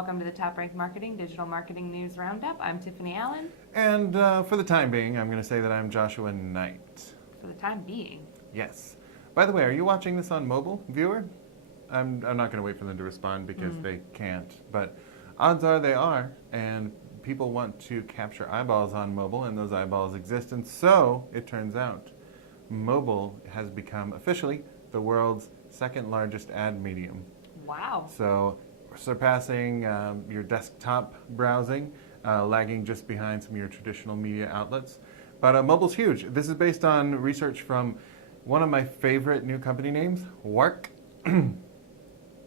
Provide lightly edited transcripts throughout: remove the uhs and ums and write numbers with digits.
Welcome to the TopRank Marketing Digital Marketing News Roundup. I'm Tiffany Allen. And for the time being, I'm going to say that I'm Joshua Knight. For the time being? Yes. By the way, are you watching this on mobile, viewer? I'm not going to wait for them to respond because they can't. But odds are they are, and people want to capture eyeballs on mobile, and those eyeballs exist. And so, it turns out, mobile has become officially the world's second largest ad medium. Wow. So, surpassing your desktop browsing, lagging just behind some of your traditional media outlets. But mobile's huge. This is based on research from one of my favorite new company names, Work.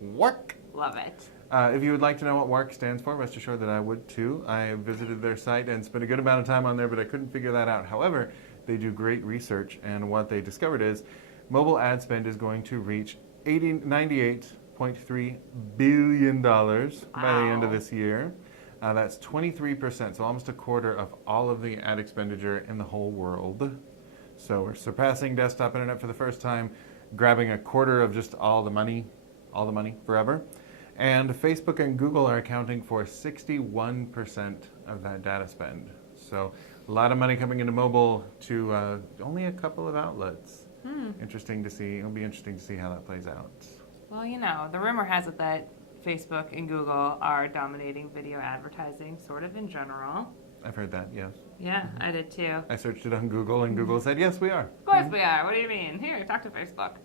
Work. Love it. If you would like to know what Work stands for, rest assured that I would too. I visited their site and spent a good amount of time on there, but I couldn't figure that out. However, they do great research, and what they discovered is mobile ad spend is going to reach $98.3 billion by the end of this year. That's 23%, so almost a quarter of all of the ad expenditure in the whole world. So we're surpassing desktop internet for the first time, grabbing a quarter of just all the money forever. And Facebook and Google are accounting for 61% of that data spend. So a lot of money coming into mobile to only a couple of outlets. Interesting to see. It'll be interesting to see how that plays out. Well, you know, the rumor has it that Facebook and Google are dominating video advertising, sort of in general. I've heard that, yes. Yeah, I did too. I searched it on Google, and Google said, yes, we are. Of course we are. What do you mean? Here, talk to Facebook.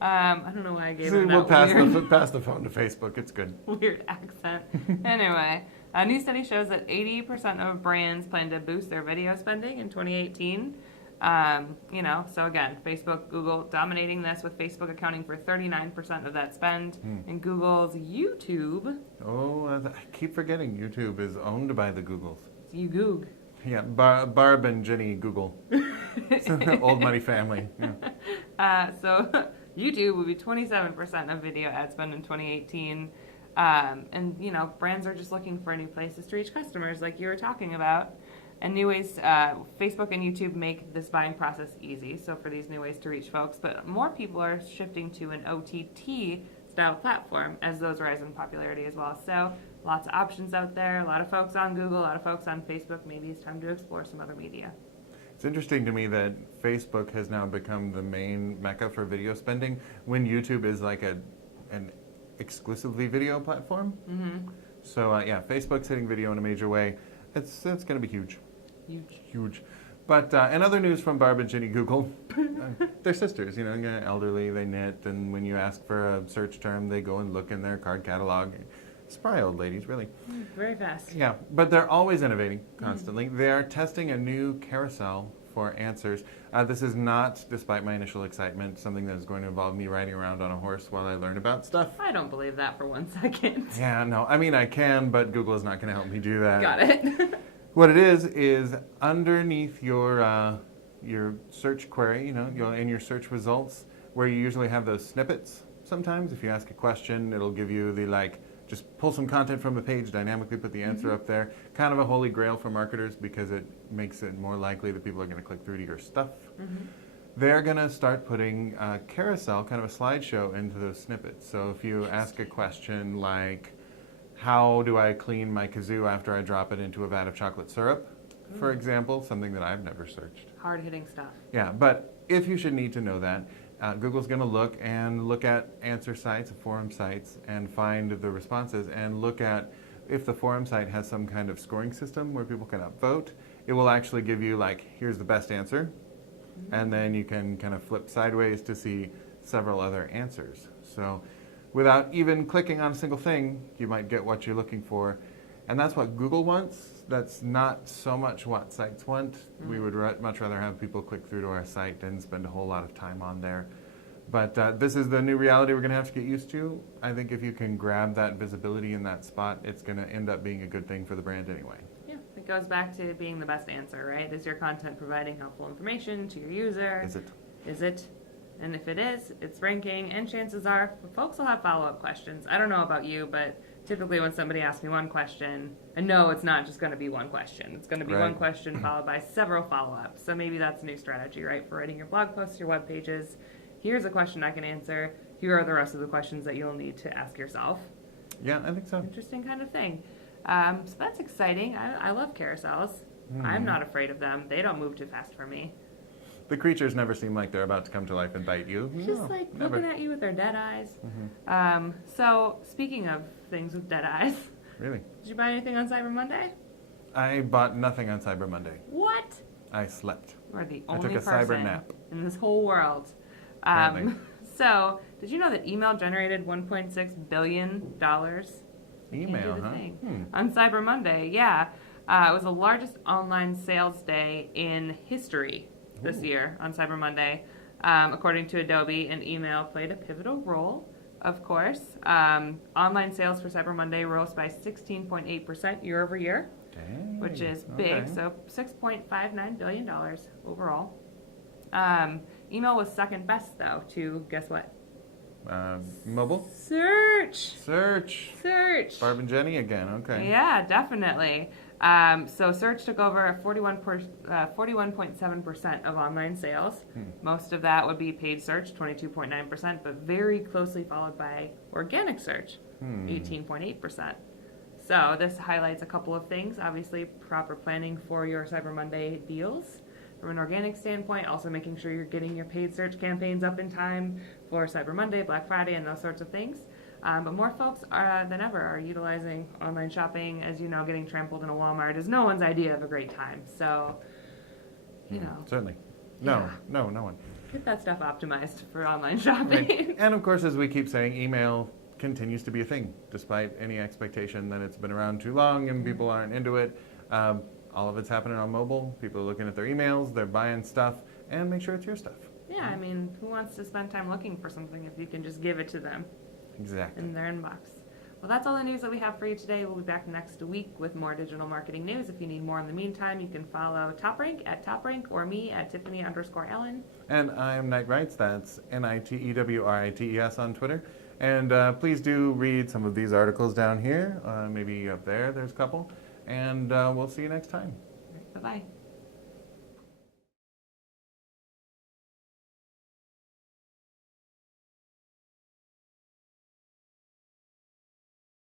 I don't know why I gave him We'll that pass the phone to Facebook. It's good. weird accent. Anyway, a new study shows that 80% of brands plan to boost their video spending in 2018. So again, Facebook, Google dominating this, with Facebook accounting for 39% of that spend, and Google's YouTube. Oh, I keep forgetting YouTube is owned by the Googles. It's YouGoog. Yeah, Barb and Jenny Google. It's an old money family. Yeah. So YouTube will be 27% of video ad spend in 2018. And, you know, brands are just looking for new places to reach customers like you were talking about. And new ways, Facebook and YouTube make this buying process easy, so for these new ways to reach folks. But more people are shifting to an OTT-style platform as those rise in popularity as well. So lots of options out there, a lot of folks on Google, a lot of folks on Facebook. Maybe it's time to explore some other media. It's interesting to me that Facebook has now become the main mecca for video spending when YouTube is like an exclusively video platform. So Facebook's hitting video in a major way. It's going to be huge. Huge. But in other news from Barb and Jenny Google, they're sisters, you know, elderly, they knit, and when you ask for a search term, they go and look in their card catalog. Spry old ladies, really. Very fast. Yeah, but they're always innovating constantly. They are testing a new carousel for answers. This is not, despite my initial excitement, something that is going to involve me riding around on a horse while I learn about stuff. I don't believe that for 1 second. Yeah, no, I mean I can, but Google is not going to help me do that. Got it. What it is underneath your search query, you know, in your search results, where you usually have those snippets. Sometimes, if you ask a question, it'll give you the just pull some content from a page, dynamically put the answer up there. Kind of a holy grail for marketers because it makes it more likely that people are going to click through to your stuff. They're going to start putting a carousel, kind of a slideshow, into those snippets. So if you ask a question like, how do I clean my kazoo after I drop it into a vat of chocolate syrup, for example, something that I've never searched. Hard-hitting stuff. Yeah, but if you should need to know that, Google's going to look at answer sites, forum sites, and find the responses, and look at if the forum site has some kind of scoring system where people can upvote. It will actually give you here's the best answer, and then you can kind of flip sideways to see several other answers. So without even clicking on a single thing, you might get what you're looking for. And that's what Google wants. That's not so much what sites want. We would much rather have people click through to our site and spend a whole lot of time on there. But this is the new reality we're going to have to get used to. I think if you can grab that visibility in that spot, it's going to end up being a good thing for the brand anyway. Yeah, it goes back to being the best answer, right? Is your content providing helpful information to your user? Is it? And if it is, it's ranking, and chances are folks will have follow-up questions. I don't know about you, but typically when somebody asks me one question, I know it's not just going to be one question. It's going to be one question followed by several follow-ups. So maybe that's a new strategy, right, for writing your blog posts, your web pages. Here's a question I can answer. Here are the rest of the questions that you'll need to ask yourself. Yeah, I think so. Interesting kind of thing. So that's exciting. I love carousels. I'm not afraid of them. They don't move too fast for me. The creatures never seem like they're about to come to life and bite you. Just No, like never. looking at you with their dead eyes. So speaking of things with dead eyes, Really? did you buy anything on Cyber Monday? I bought nothing on Cyber Monday. What? I slept. You are the I only took a person cyber nap. in this whole world. Apparently. So, did you know that email generated $1.6 billion? Email, huh? On Cyber Monday, yeah. It was the largest online sales day in history this year on Cyber Monday. According to Adobe, and email played a pivotal role, of course. Online sales for Cyber Monday rose by 16.8% year over year, Dang. which is big. Okay. So $6.59 billion overall. Email was second best, though, to guess what? Mobile? Search. Barb and Jenny again, okay. Yeah, definitely. So search took over 41.7% of online sales. Most of that would be paid search, 22.9%, but very closely followed by organic search, 18.8%. So this highlights a couple of things. Obviously, proper planning for your Cyber Monday deals. From an organic standpoint, also making sure you're getting your paid search campaigns up in time for Cyber Monday, Black Friday, and those sorts of things. But more folks than ever are utilizing online shopping. As you know, getting trampled in a Walmart is no one's idea of a great time. So, you know. Certainly. No one. Get that stuff optimized for online shopping. Right. And of course, as we keep saying, email continues to be a thing, despite any expectation that it's been around too long and people aren't into it. All of it's happening on mobile. People are looking at their emails, they're buying stuff, and make sure it's your stuff. Yeah, I mean, who wants to spend time looking for something if you can just give it to them Exactly. in their inbox? Well, that's all the news that we have for you today. We'll be back next week with more digital marketing news. If you need more in the meantime, you can follow TopRank at TopRank or me at Tiffany_Ellen. And I'm Knight Writes, that's NITEWRITES on Twitter. And please do read some of these articles down here, maybe up there's a couple. And we'll see you next time. Bye-bye.